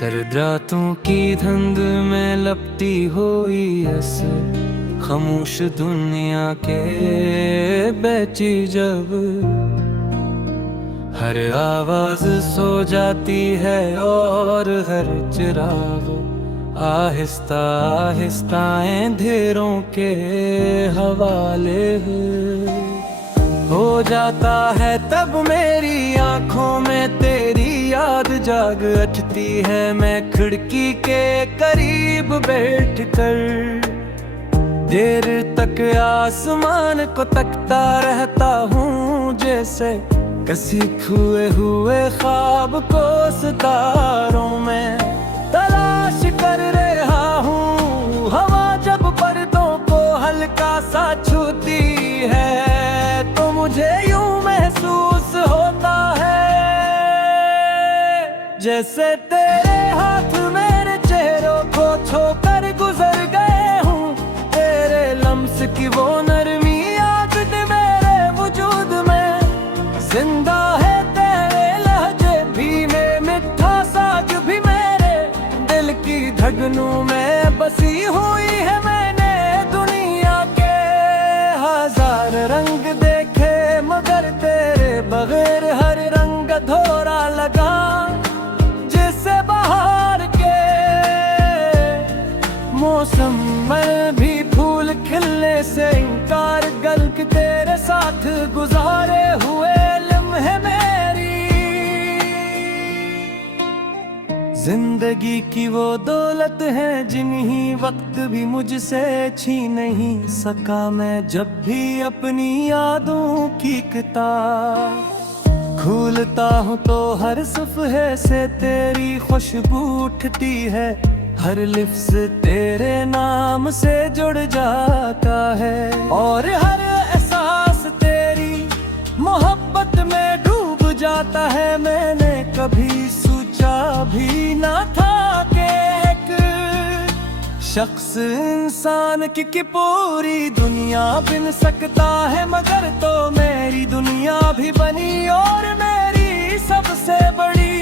सर्द रातों की धुंध में लपटी हुई खामोश दुनिया के बैठी जब हर आवाज सो जाती है और हर चिराग आहिस्ता आहिस्ता अंधेरों के हवाले हो जाता है। तब मेरी आंखों में तेरी याद जाग उठती है। मैं खिड़की के करीब बैठकर देर तक आसमान को तकता रहता हूँ, जैसे किसी खोए हुए ख्वाब को सितारों में तलाश कर रहा हूँ। हवा जब पर्दों को हल्का सा छूती है तो मुझे यूं महसूस होता है जैसे तेरे हाथ मेरे चेहरों को छोकर गुजर गए हूँ। तेरे लम्स की वो नरमी याद मेरे वजूद में जिंदा है। तेरे लहजे भी में मिठा साग भी मेरे दिल की धड़कनों में बसी हुई है। मैंने दुनिया के हजार रंग देखे मगर तेरे बगैर हर रंग अधूरा लगा। जिससे बाहर के मौसम में भी फूल खिलने से इनकार गल के तेरे साथ गुजारे हुए लम्हे मेरी जिंदगी की वो दौलत है जिन्हीं वक्त भी मुझसे छीन नहीं सका। मैं जब भी अपनी यादों की किताब खोलता हूँ तो हर सफ़हे से तेरी खुशबू उठती है। हर लिफ्ज़ तेरे नाम से जुड़ जाता है और हर एहसास तेरी मोहब्बत में डूब जाता है। मैंने कभी सोचा भी ना था कि एक शख्स इंसान की पूरी दुनिया बन सकता है, मगर तो मेरी दुनिया भी बनी और मेरी सबसे बड़ी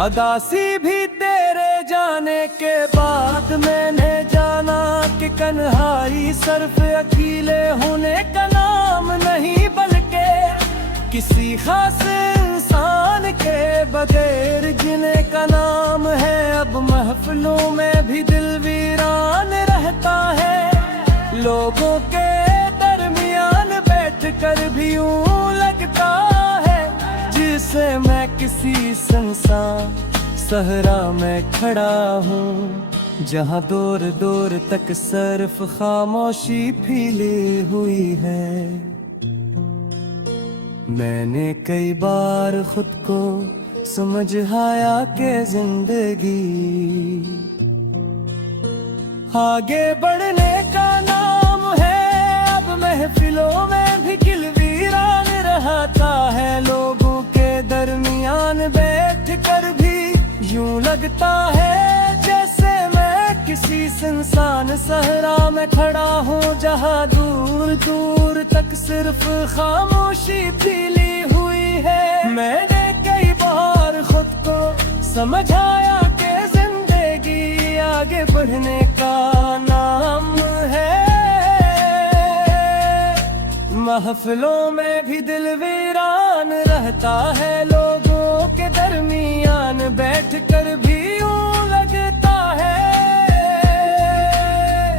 अदासी भी तेरे जाने के बाद मैंने जाना कि कन्हाई सिर्फ अकेले होने का नाम नहीं, बल्कि किसी खास इंसान के बगैर जीने का नाम है। अब महफिलों में भी दिल वीरान रहता है। लोगों के दरमियान बैठकर भी यूं लगता है जिसे मैं किसी सुनसान सहरा में खड़ा हूँ, जहाँ दूर दूर तक सिर्फ खामोशी फैली हुई है। मैंने कई बार खुद को समझाया कि जिंदगी आगे बढ़ने का नाम है। अब महफिलों में भी दिल वीरान रहता है। लोगों के दरमियान बैठ कर भी यूं लगता है जैसे मैं किसी सुनसान सहरा में खड़ा हूँ, जहाँ दूर दूर तक सिर्फ खामोशी फैली हुई है। मैंने कई बार खुद को समझाया कि जिंदगी आगे बढ़ने का नाम है। महफिलों में भी दिल वीरान रहता है। लोगों के दरमियान बैठकर भी यूं लगता है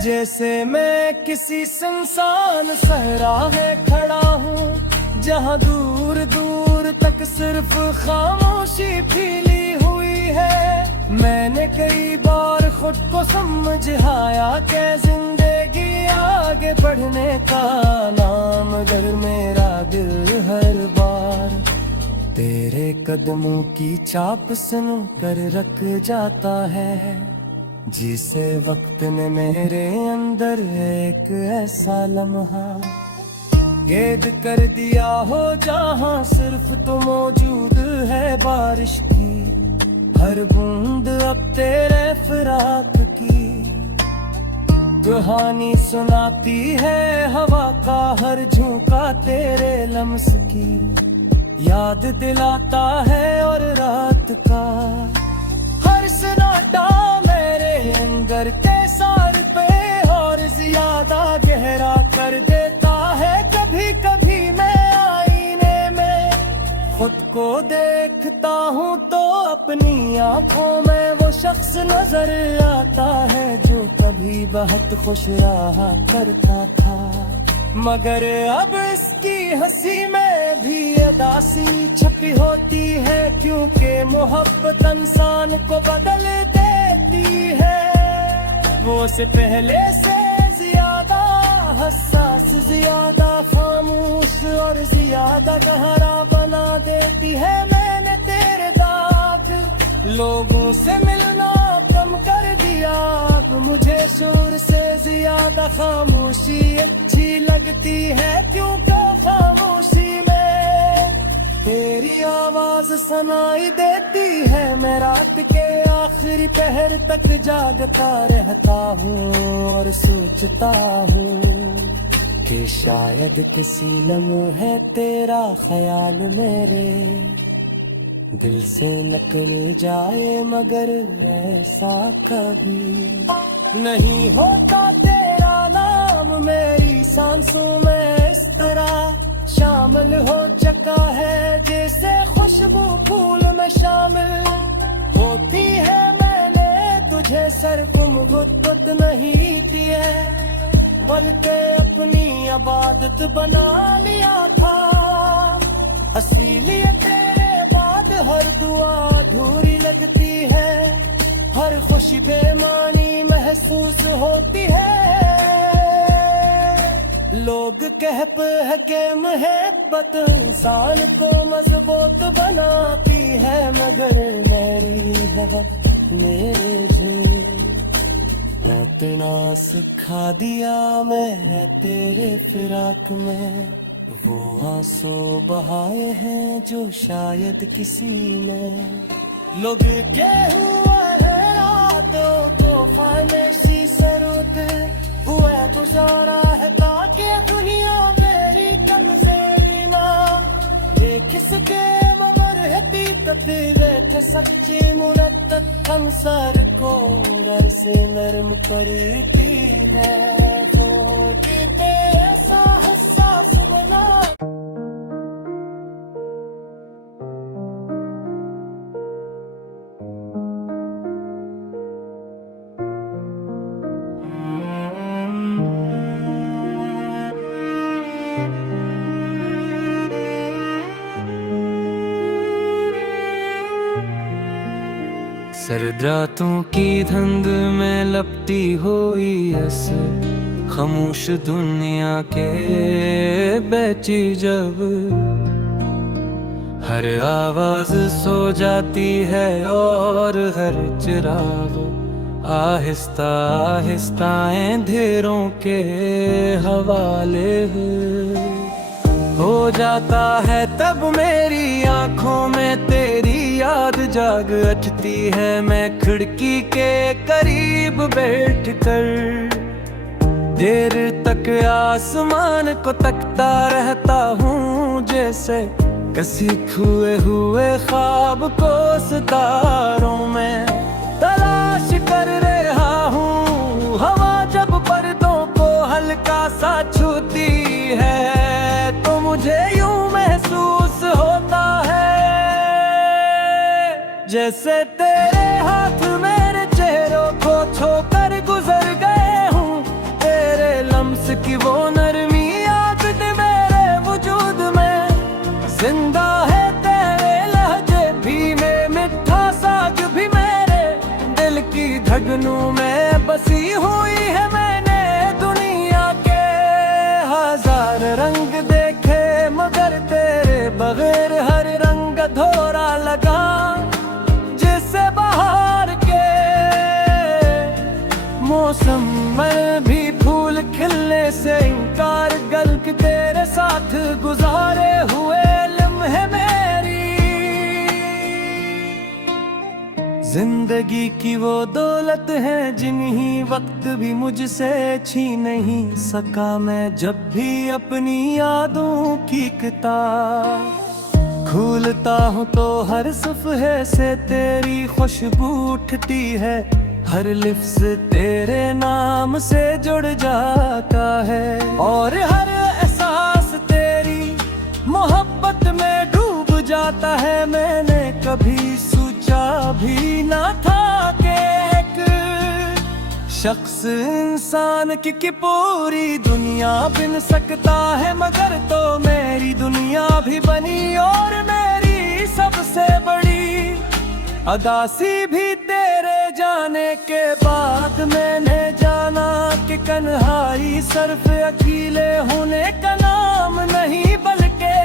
जैसे मैं किसी सुनसान सहरा में खड़ा हूँ, जहाँ दूर दूर तक सिर्फ खामोशी फैली हुई है। मैंने कई बार खुद को समझाया कि जिंदगी आगे बढ़ने का नाम, मगर मेरा दिल हर बार तेरे कदमों की चाप सुन कर रख जाता है। जिसे वक्त ने मेरे अंदर एक ऐसा लम्हा कैद कर दिया हो जहाँ सिर्फ तो मौजूद है बारिश की हर बूंद अब तेरे फिराक की कहानी सुनाती है। हवा का हर झोंका तेरे लम्स की याद दिलाता है और रात का हर सन्नाटा मेरे अंदर के सार पे और ज्यादा गहरा कर देता है। कभी कभी मैं आईने में खुद को देखता हूँ तो अपनी आंखों में वो शख्स नजर आता है जो कभी बहुत खुश रहा करता था। मगर अब इसकी हंसी में भी उदासी छुपी होती है, क्योंकि मोहब्बत इंसान को बदल देती है। वो से पहले से ज्यादा हसास, ज्यादा खामोश और ज्यादा गहरा बना देती है। मैंने तेरे दाग लोगों से मिलना कम कर दिया, अब मुझे शोर से ज्यादा खामोशी अच्छी लगती है। क्योंकि खामोशी में तेरी आवाज सुनाई देती है। मैं रात के आखिरी पहर तक जागता रहता हूँ और सोचता हूँ कि शायद किसी लम्हे तेरा ख्याल मेरे दिल से निकल जाए, मगर ऐसा कभी नहीं होता। तेरा नाम मेरी सांसों में इस तरह शामिल हो चुका है जैसे खुशबू फूल में शामिल होती है। मैंने तुझे सिर्फ मोहब्बत नहीं की है, बल्कि अपनी इबादत बना लिया था। असलियत बाद हर दुआ अधूरी लगती है, हर खुशी बेमानी महसूस होती है। लोग कहते हैं कि मोहब्बत इंसान को मजबूत बनाती है, मगर मेरी मोहब्बत मेरे जो इतना सिखा दिया मैं तेरे फिराक में। वो आंसू बहाए हैं जो शायद किसी में लोग के हुआ है रातों को फाइनेंसी सरूते हुआ गुजारा है, ताकि दुनिया मेरी कमजोरी ना देख सके। मगर रहती तकदीर सच्ची मुरद्दत हम सर को घर से नरम करती है। सोचते ऐसा हसास बना सर्द रातों की धुंध में लपटी हुई ऐस खामोश दुनिया के बैठी जब हर आवाज सो जाती है और हर चिराग आहिस्ता आहिस्ता अंधेरों के हवाले हो जाता है। तब मेरी आंखों में तेरी याद जाग उठती है। मैं खिड़की के करीब बैठकर देर तक आसमान को तकता रहता हूँ, जैसे किसी खोए हुए ख्वाब को सितारों में तलाश कर रहा हूँ। हवा जब पर्दों को हल्का सा छूती है तो मुझे यूं महसूस होता है जैसे तेरे हाथ मेरे चेहरों को छोकर गुजर गए हूँ। तेरे लम्स की वो नरमी याद मेरे वजूद में जिंदा है। तेरे लहजे भी में मिठा साज भी मेरे दिल की धड़कनों में बसी हुई है। मैंने दुनिया के हजार रंग देखे, मगर तेरे बगैर हर रंग अधूरा लगा। जिससे बाहर के मौसम में भी फूल खिलने से इनकार, गल्क तेरे साथ गुजारे हुए लम्हे मेरी जिंदगी की वो दौलत है जिन्हीं वक्त भी मुझसे छीन नहीं सका। मैं जब भी अपनी यादों की किताब खुलता हूँ तो हर सफ़हे से तेरी खुशबू उठती है, हर लिफ्ज़ तेरे नाम से जुड़ जाता है, और हर एहसास तेरी मोहब्बत में डूब जाता है। मैंने कभी सोचा भी ना था कि एक शख्स इंसान की पूरी दुनिया बन सकता है, मगर तो मेरी दुनिया भी बनी और मेरी सबसे बड़ी अदासी भी तेरे जाने के बाद मैंने जाना कि कन्हाई सिर्फ अकेले होने का नाम नहीं, बल्कि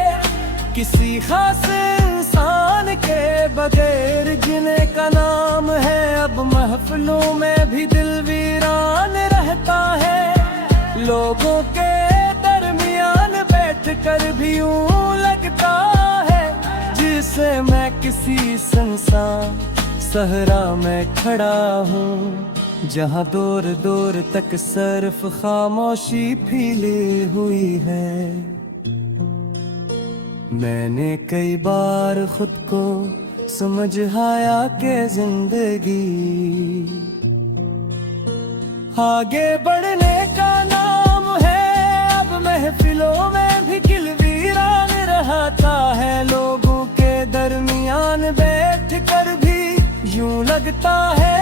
किसी खास इंसान के बगैर जीने का नाम है। अब महफिलों में भी दिल वीरान रहता है, लोगों के दरमियान बैठ कर भी यूं लगता है जिसे मैं किसी सुनसान सहरा में खड़ा हूँ, जहाँ दूर दूर तक सिर्फ खामोशी फैली हुई है। मैंने कई बार खुद को समझाया कि जिंदगी आगे बढ़ने का नाम है। अब महफिलों में भी दिल वीरान रहता है, लोगों के दरमियान बैठ कर भी यूं लगता है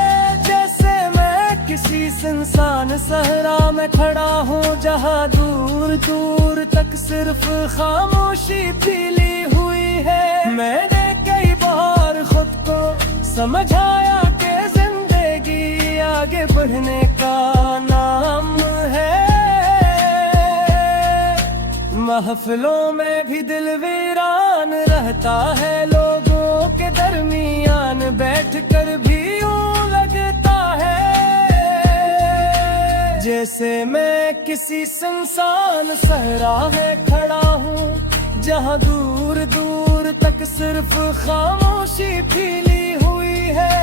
जैसे मैं किसी सुनसान सहरा में खड़ा हूँ, जहाँ दूर दूर तक सिर्फ खामोशी फैली हुई है। मैंने कई बार खुद को समझाया कि जिंदगी आगे बढ़ने का नाम है। महफिलों में भी दिल वीरान रहता है, लोगों के दरमियान बैठ कर भी यूं लगता है जैसे मैं किसी सुनसान सहरा में खड़ा हूँ, जहाँ दूर दूर तक सिर्फ खामोशी फैली हुई है।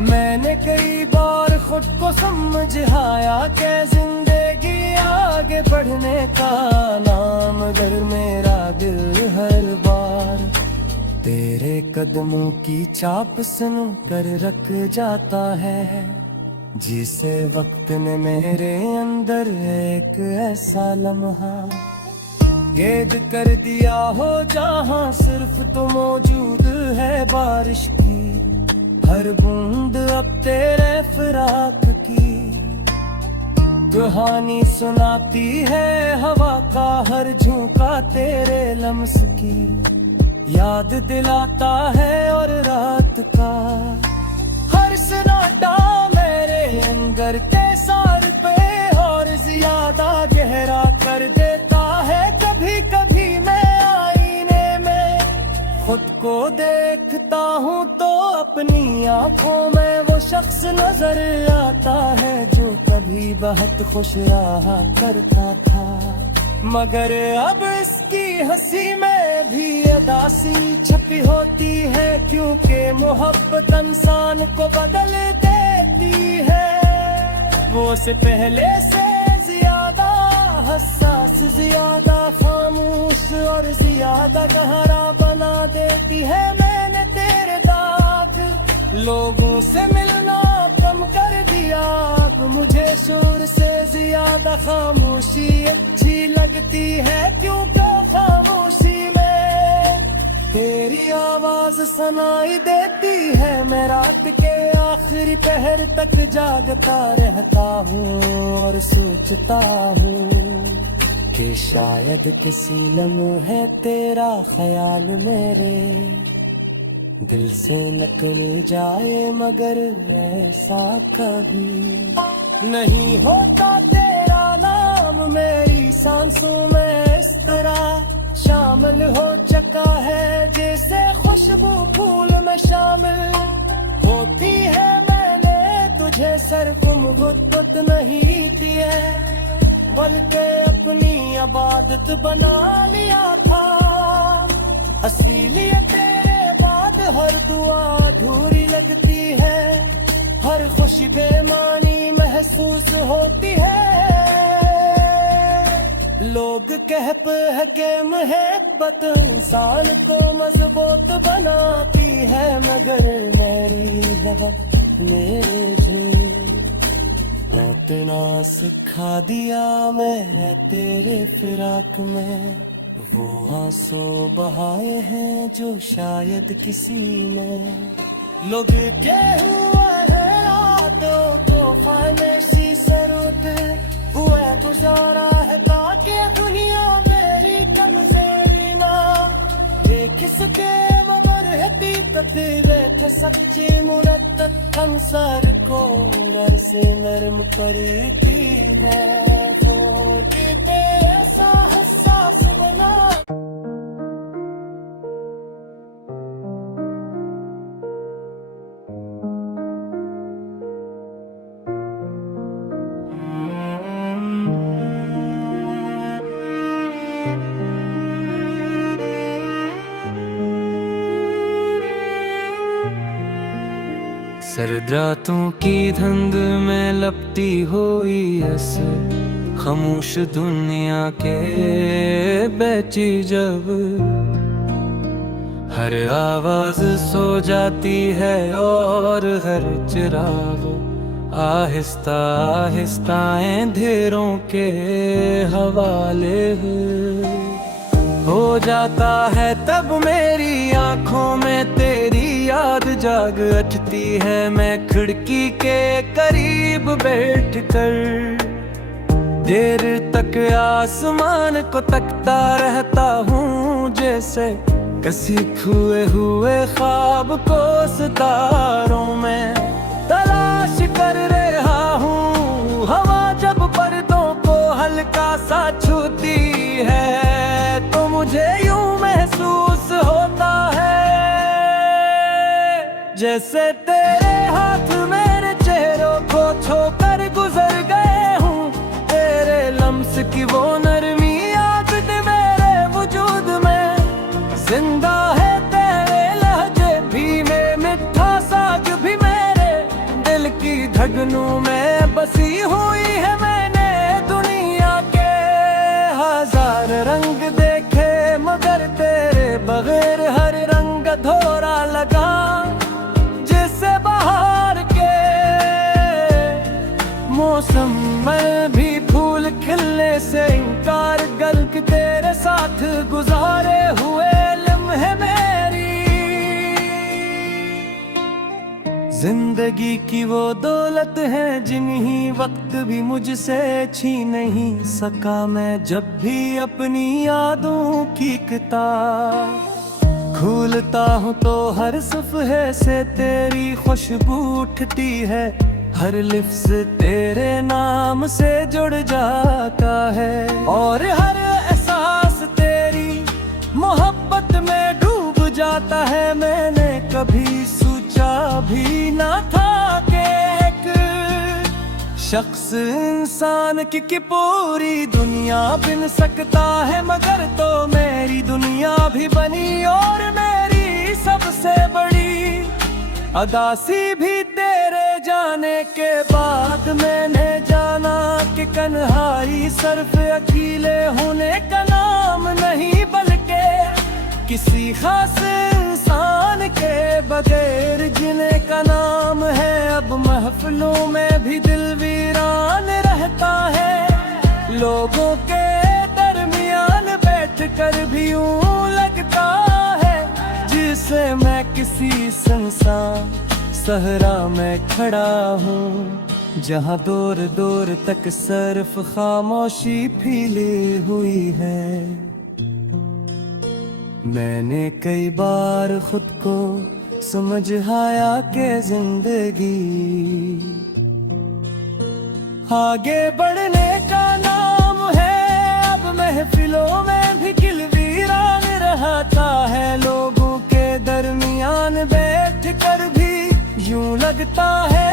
मैंने कई बार खुद को समझाया कि जिंदगी आगे बढ़ने का नाम, मगर मेरा दिल हर बार तेरे कदमों की चाप सुन कर रख जाता है, जिसे वक्त ने मेरे अंदर एक ऐसा लम्हा कैद कर दिया हो, जहाँ सिर्फ तो मौजूद है बारिश की हर बूंद अब तेरे फिराक की कहानी सुनाती है। हवा का हर झोंका तेरे लम्स की याद दिलाता है, और रात का हर सन्नाटा मेरे अंदर के सार पे और ज्यादा गहरा कर देता है। कभी कभी मैं आईने में खुद को देखता हूँ तो अपनी आंखों में वो शख्स नजर आता है जो कभी बहुत खुश रहा करता था, मगर अब इसकी हंसी में भी उदासी छपी होती है, क्योंकि मोहब्बत इंसान को बदल देती है। वो से पहले से ज्यादा हसास, ज्यादा खामोश और ज्यादा गहरा बना देती है। मैंने तेरे दाग लोगों से मिलना कम कर दिया, अब मुझे शोर से ज्यादा खामोशी अच्छी लगती है, क्योंकि खामोशी में तेरी आवाज सुनाई देती है। मैं रात के आखिरी पहर तक जागता रहता हूँ और सोचता हूँ कि शायद किसी लम्हे तेरा ख्याल मेरे दिल से निकल जाए, मगर ऐसा कभी नहीं होता। तेरा नाम मेरी सांसों में इस तरह शामिल हो चुका है जैसे खुशबू फूल में शामिल होती है। मैंने तुझे सरगुम नहीं थी बल्कि अपनी इबादत बना लिया था। असलियत बाद हर दुआ अधूरी लगती है, हर खुशी बेमानी महसूस होती है। लोग कहते हैं कि मोहब्बत इंसान को मजबूत बनाती है, मगर मेरी मेरे दिल मैं इतना सिखा दिया मैं तेरे फिराक में, वो आंसू बहाए हैं जो शायद किसी में। लोग क्या हुआ है रातों को फाइनेंसी सरूत हुआ गुजारा है ताकि दुनिया मेरी कमजोरी ना ये किसके मदर है तकदीरे थे सच्ची मुरद्दत हम सर को डर से नरम करती है, छोटी पे ऐसा हसास बना। सर्द रातों की धुंध में लपटी हुई ऐस खामोश दुनिया के बेची जब हर आवाज सो जाती है और हर चिराग आहिस्ता आहिस्ता अंधेरों के हवाले हो जाता है, तब मेरी आंखों में तेरी याद जाग उठती है। मैं खिड़की के करीब बैठकर देर तक आसमान को तकता रहता हूँ, जैसे किसी खोए हुए ख्वाब को सितारों में तलाश कर रहा हूँ। हवा जब पर्दों को हल्का सा छूती है तो मुझे यूं महसूस होता है जैसे तेरे हाथ मेरे चेहरों को छोकर गुजर गए हूँ। तेरे लम्स की वो नरमी याद मेरे वजूद में जिंदा है, तेरे लहजे भी में मिठा साग भी मेरे दिल की धड़कनों में बसी हुई है। मैंने दुनिया के हजार रंग देखे मगर तेरे बगैर हर रंग अधूरा लगा, जिससे बाहर के मौसम में भी फूल खिलने से इनकार गल के तेरे साथ गुजारे हुए लम्हे मेरी जिंदगी की वो दौलत है जिन्हीं वक्त भी मुझसे छीन नहीं सका। मैं जब भी अपनी यादों की किताब खोलता हूँ तो हर सफ़हे से तेरी खुशबू उठती है, हर लिफ्ज़ तेरे नाम से जुड़ जाता है और हर एहसास तेरी मोहब्बत में डूब जाता है। मैंने कभी सोचा भी ना था कि एक शख्स इंसान की पूरी दुनिया बन सकता है, मगर तो मेरी दुनिया भी बनी और मेरी सबसे बड़ी अदासी भी तेरे जाने के बाद मैंने जाना कि कन्हाई सिर्फ अकेले होने का नाम नहीं, बल्कि किसी खास इंसान के बगैर जीने का नाम है। अब महफिलों में भी दिल वीरान रहता है, लोगों के दरमियान बैठकर भी यूं लगता है जिसे मैं किसी सुनसान सहरा में खड़ा हूँ, जहाँ दूर दूर तक सिर्फ खामोशी फैली हुई है। मैंने कई बार खुद को समझाया कि जिंदगी आगे बढ़ने का नाम है। अब महफिलों में भी दिल वीरान रहता है, लोगों के दरमियान बैठ कर भी यूं लगता है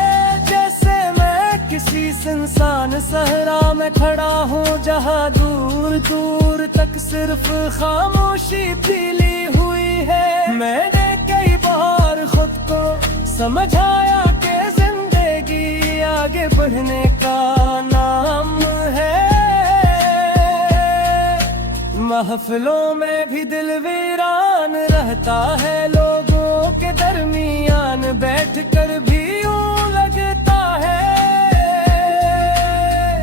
जैसे मैं किसी सुनसान सहरा में खड़ा हूँ, जहाँ दूर दूर तक सिर्फ खामोशी फैली हुई है। मैंने कई बार खुद को समझाया कि जिंदगी आगे बढ़ने का नाम है। महफिलों में भी दिल वीरान रहता है, लोगों के दरमियान बैठकर भी यूं लगता है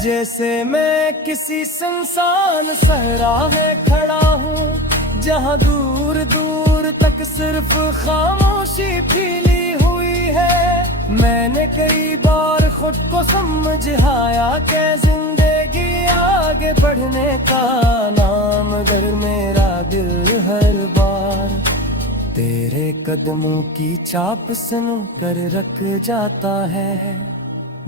जैसे मैं किसी सुनसान सहरा में खड़ा हूँ, जहाँ दूर दूर तक सिर्फ खामोशी फैली हुई है। मैंने कई बार खुद को समझाया कि जिंदगी आगे बढ़ने का नाम, मगर मेरा दिल हर बार तेरे कदमों की चाप सुन कर रख जाता है।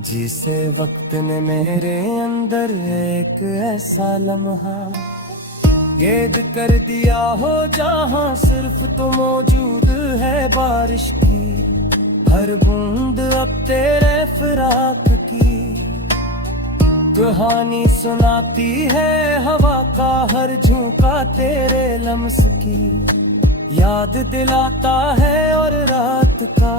जिसे वक्त ने मेरे अंदर एक ऐसा लम्हा कैद कर दिया हो, जहाँ सिर्फ तो मौजूद है बारिश की हर बूंद अब तेरे फिराक की कहानी सुनाती है। हवा का हर झोंका तेरे लम्स की याद दिलाता है, और रात का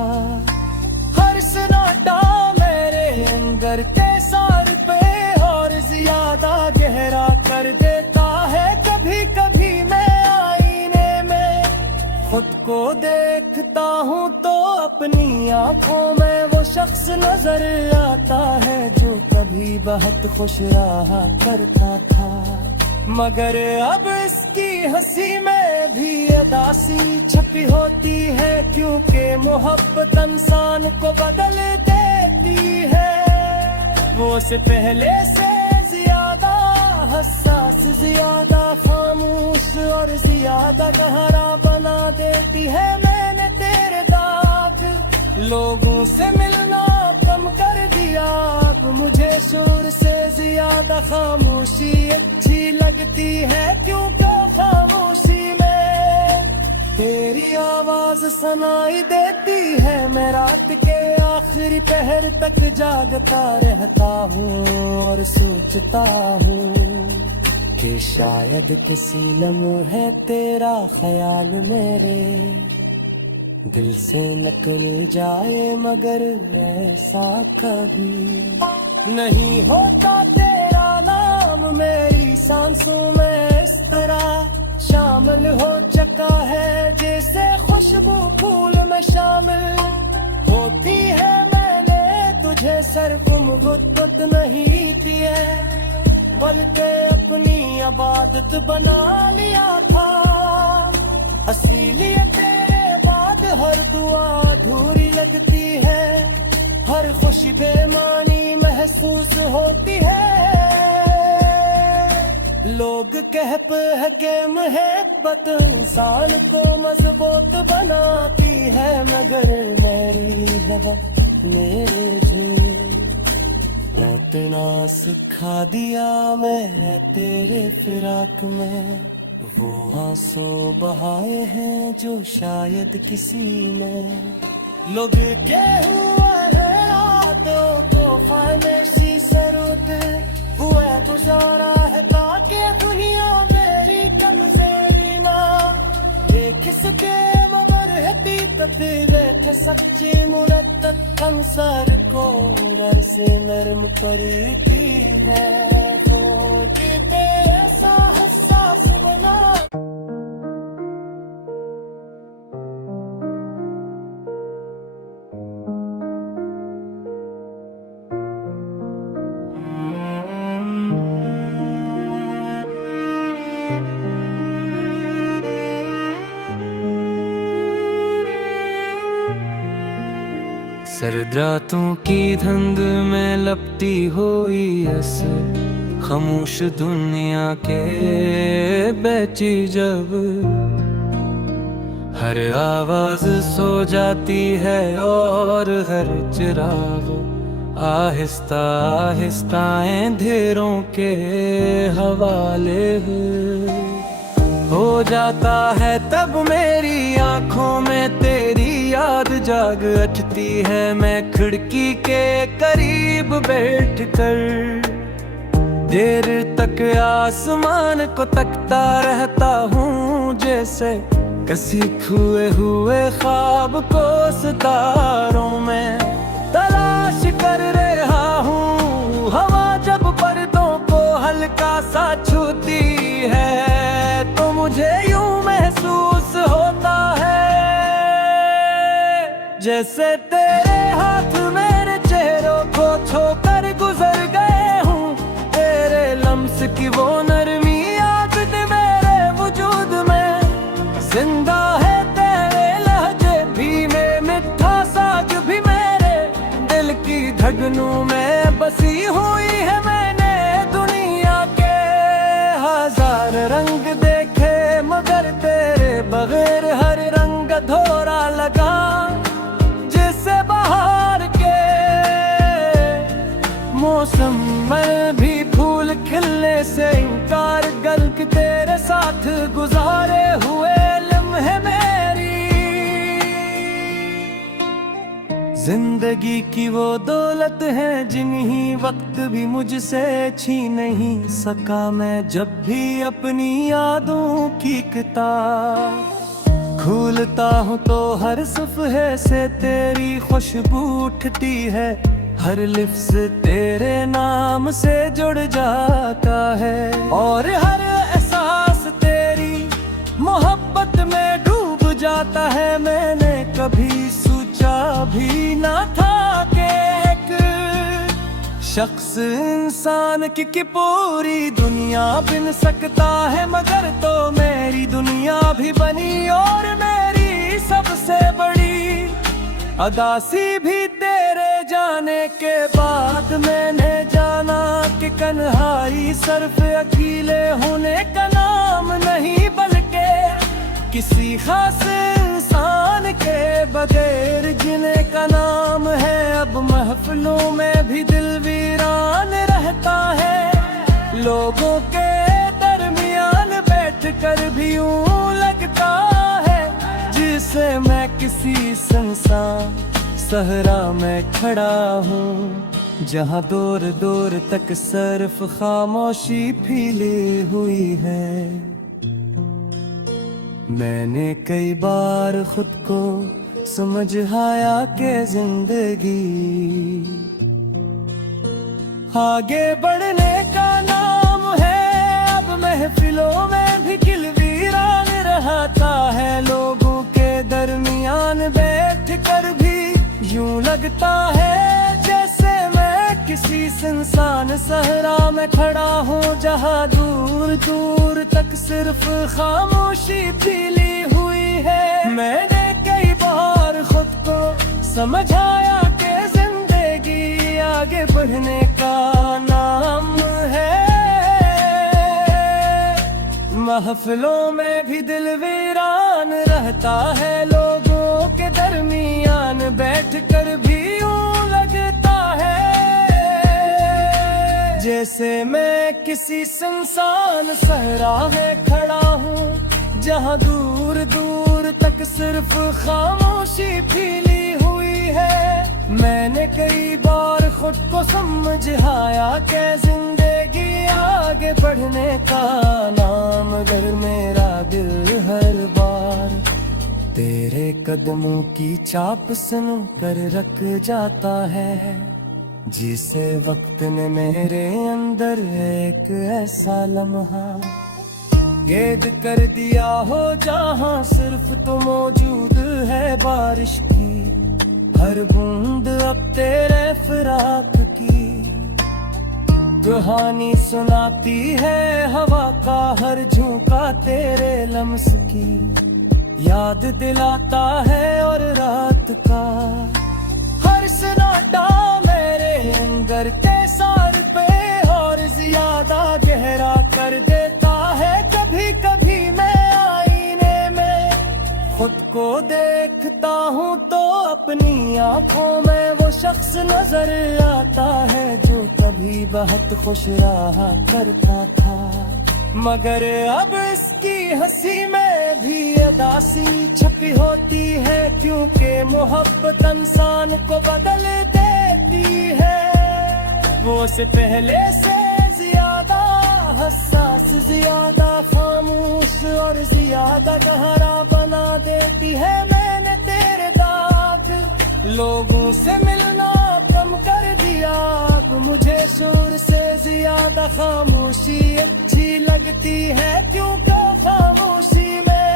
हर सन्नाटा मेरे अंदर के सार पे और ज्यादा गहरा कर देता है। कभी कभी मैं आईने में खुद को देखता हूँ तो अपनी आंखों में वो शख्स नजर आता है जो कभी बहुत खुश रहा करता था, मगर अब इसकी हंसी में भी उदासी छपी होती है, क्योंकि मोहब्बत इंसान को बदल देती है। वो से पहले से ज्यादा हसास, ज्यादा खामोश और ज्यादा गहरा बना देती है। मैंने तेरे दाग लोगों से मिलना कम कर दिया, अब मुझे शोर से ज्यादा खामोशी अच्छी लगती है, क्योंकि खामोशी में तेरी आवाज सुनाई देती है। मैं रात के आखिरी पहर तक जागता रहता हूँ और सोचता हूँ कि शायद किसी लम्हे तेरा ख्याल मेरे दिल से निकल जाए, मगर ऐसा कभी नहीं होता। तेरा नाम मेरी सांसों में इस तरह शामिल हो चुका है जैसे खुशबू फूल में शामिल होती है। मैंने तुझे सरगुम नहीं थी है, बल्कि अपनी इबादत बना लिया था। असलियत बाद हर दुआ अधूरी लगती है, हर खुशी बेमानी महसूस होती है। लोग कहते हैं कि मोहब्बत इंसान को मजबूत बनाती है, मगर मेरी लौटना सिखा दिया मैं तेरे फिराक में। वो आंसू बहाए हैं जो शायद किसी में लोग के हुआ है रातों को खामोशी से रोते हुए गुजारा है, ताकि दुनिया मेरी कमजोरी ना देख सके। मगर हती तफसीरें थे सच्ची मुरत्तब हम सर को डर से नरम करती है, होती पे ऐसा हसास बना। सर्द रातों की धुंध में लपटी हुई खामोश दुनिया के बैठी जब हर आवाज सो जाती है और हर चिराग आहिस्ता आहिस्ता अंधेरों के हवाले हो जाता है। तब मेरी आंखों में तेरी याद जाग उठती है। मैं खिड़की के करीब बैठकर देर तक आसमान को तकता रहता हूँ, जैसे किसी खोए हुए ख्वाब को सितारों में तलाश कर रहा हूँ। हवा जब पर्दों को हल्का सा छूती है जैसे तेरे हाथ मेरे चेहरों को छोकर गुजर गए हूँ, तेरे लम्स की वो नरमी याद मेरे वजूद में जिंदा है। तेरे लहजे भी में मिठा साज भी मेरे दिल की धड़कनों में बसी हुई है। मैंने दुनिया के हजार रंग देखे मगर तेरे बगैर हर रंग अधूरा लगा। जिससे बाहर के मौसम में भी फूल खिलने से इनकार गल के तेरे साथ गुजारे हुए लम्हे मेरी जिंदगी की वो दौलत है जिन्हीं वक्त भी मुझसे छीन नहीं सका। मैं जब भी अपनी यादों की किताब खोलता हूँ तो हर सफ़हे से तेरी खुशबू उठती है। हर लिफ्ज़ तेरे नाम से जुड़ जाता है और हर एहसास तेरी मोहब्बत में डूब जाता है। मैंने कभी सोचा भी ना था कि एक शख्स इंसान की पूरी दुनिया बिन सकता है, मगर तो मेरी दुनिया भी बनी और मेरी सबसे बड़ी अदासी भी तेरे जाने के बाद मैंने जाना कि कन्हाई सिर्फ अकेले होने का नाम नहीं, बल्कि किसी खास इंसान के बगैर जीने का नाम है। अब महफिलों में भी दिल वीरान रहता है, लोगों के दरमियान बैठकर भी यूं लगता है जिसे मैं किसी सुनसान सहरा में खड़ा हूँ, जहाँ दूर दूर तक सिर्फ खामोशी फैली हुई है। मैंने कई बार खुद को समझाया कि जिंदगी आगे बढ़ने का नाम है। अब महफिलों में भी दिल वीरान रहता है, लोगों के दरमियान बैठ कर भी यूं लगता है जैसे मैं किसी सुनसान सहरा में खड़ा हूँ, जहाँ दूर दूर तक सिर्फ खामोशी फैली हुई है। मैंने कई बार खुद को समझाया कि जिंदगी आगे बढ़ने का नाम है। महफिलों में भी दिल वीरान रहता है, लोगों के दरमियान बैठकर भी यूं लगता है जैसे मैं किसी सुनसान सहरा में खड़ा हूँ, जहाँ दूर दूर तक सिर्फ खामोशी फैली हुई है। मैंने कई बार खुद को समझाया कि जिंदगी आगे बढ़ने का नाम, अगर मेरा दिल हर बार तेरे कदमों की चाप सुन कर रख जाता है, जिसे वक्त ने मेरे अंदर एक ऐसा लम्हा कैद कर दिया हो जहाँ सिर्फ तो मौजूद है बारिश की हर बूंद अब तेरे फिराक की कहानी सुनाती है। हवा का हर झोंका तेरे लम्स की याद दिलाता है और रात का हर सन्नाटा मेरे अंदर के सार पे और ज्यादा गहरा कर देता है। कभी कभी मैं आईने में खुद को देखता हूँ तो अपनी आंखों में वो शख्स नजर आता है जो कभी बहुत खुश रहा करता था, मगर अब इसकी हंसी में भी उदासी छुपी होती है, क्योंकि मोहब्बत इंसान को बदल देती है। वो से पहले से ज्यादा हसास, ज्यादा खामोश और ज्यादा गहरा बना देती है। मैंने तेरे दाग लोगों से मिलना कम कर दिया, अब मुझे शोर से ज्यादा खामोशी अच्छी लगती है, क्योंकि खामोशी में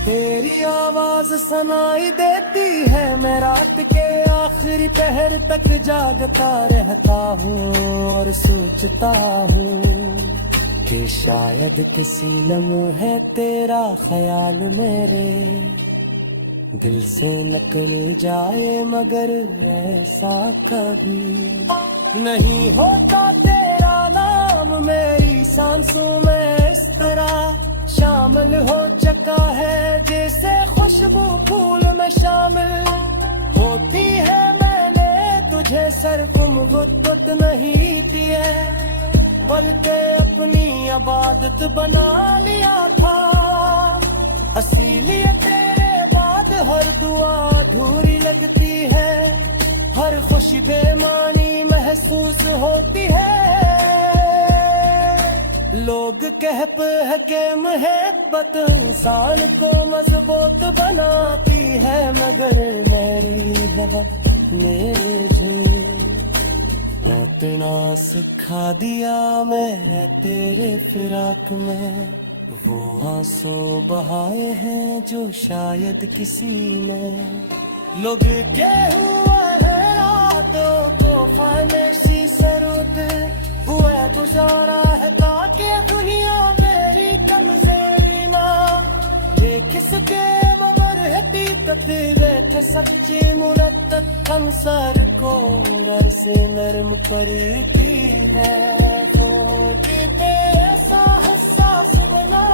तेरी आवाज सुनाई देती है, मैं रात के आखिरी पहर तक जागता रहता हूँ और सोचता हूँ कि शायद किसी लम्हे तेरा ख्याल मेरे दिल से निकल जाए, मगर ऐसा कभी नहीं होता। तेरा नाम मेरी सांसों में इस तरह शामिल हो चुका है जैसे खुशबू फूल में शामिल होती है। मैंने तुझे सरगुम नहीं दिए, बल्कि अपनी इबादत बना लिया था। असलियत तेरे बाद हर दुआ अधूरी लगती है, हर खुशी बेमानी महसूस होती है। लोग कहते हैं कि मोहब्बत इंसान को मजबूत बनाती है, मगर मेरी है मेरे जी इतना सिखा दिया मैं तेरे फिराक में। वो आंसू बहाए हैं जो शायद किसी में लोग के हुआ है रातों को फाइनेंसी जरूरत हुआ गुजारा है, ताकि दुनिया मेरी कमजोरी ना देख सके। मगर हटी तकदीरें के सच्ची मुरद्दत हम सर को डर से नरम करती है। वो दिल पे ऐसा हसास बना